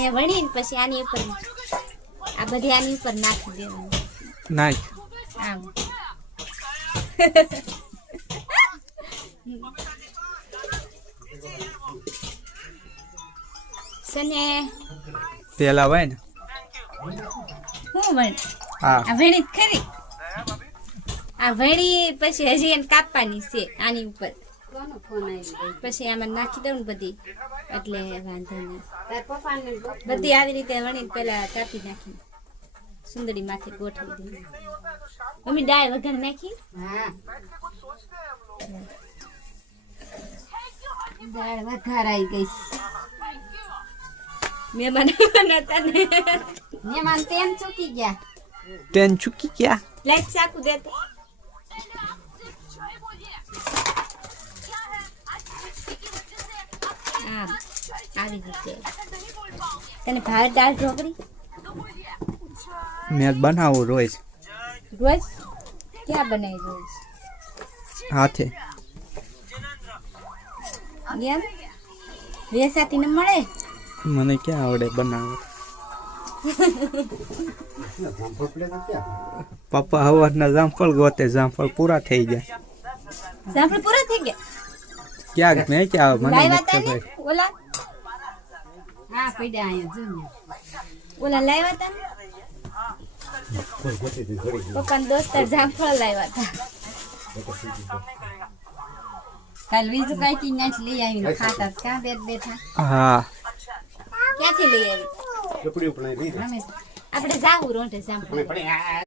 અહીંયા વણીને પછી આની ઉપર આ બધી આની ઉપર નાખી દેવાનું. નાખ આમ સને પેલા હોય ને હું વણ હા આ વણી ખરી આ વણી પછી હજી એને કાપવાની છે આની ઉપર પછી આમાં નાખી દઉં ને બધી એટલે વાંધો નહીં. બધી આવી રીતે વણીને પેલા કાપી નાખી સુંદરી માથે ગોઠવી દઈએ. મમ્મી દાળ વઘાર નાખી દાળ વઘારાઈ ગઈ. મહેમાન હતા ને મહેમાન તેમ ચૂકી ગયા. ટેન ચૂકી ગયા લાઈટ ચાકુ દેતો આમ આવી રીતે તને ભાર દાળ ઢોકળી મેં બનાવું રોજ રોજ ક્યાં બનાવી રોજ હાથે એમ વેસાતી ને મળે મને ક્યાં આવડે બનાવે પપ્પા હવારના જામફળ ગોતે જામફળ પૂરા થઈ ગયા જામફળ પૂરા થઈ ગયા ક્યાંક મેં ક્યાં મને લાવ્યા નથી તા ને ખબર. ઓલા હા પડ્યા અહીંયા જો ને. ઓલા લાવ્યા તા ને પપ્પાના દોસ્તાર જામફળ લાવ્યા તા કાલ બીજું કાંઈ નાચ લઈ આવીને ખાતા ક્યાં બેઠા. હા ક્યાંથી લઈ આવી રમેશ આપણે જાવું રોંઢે જામફળ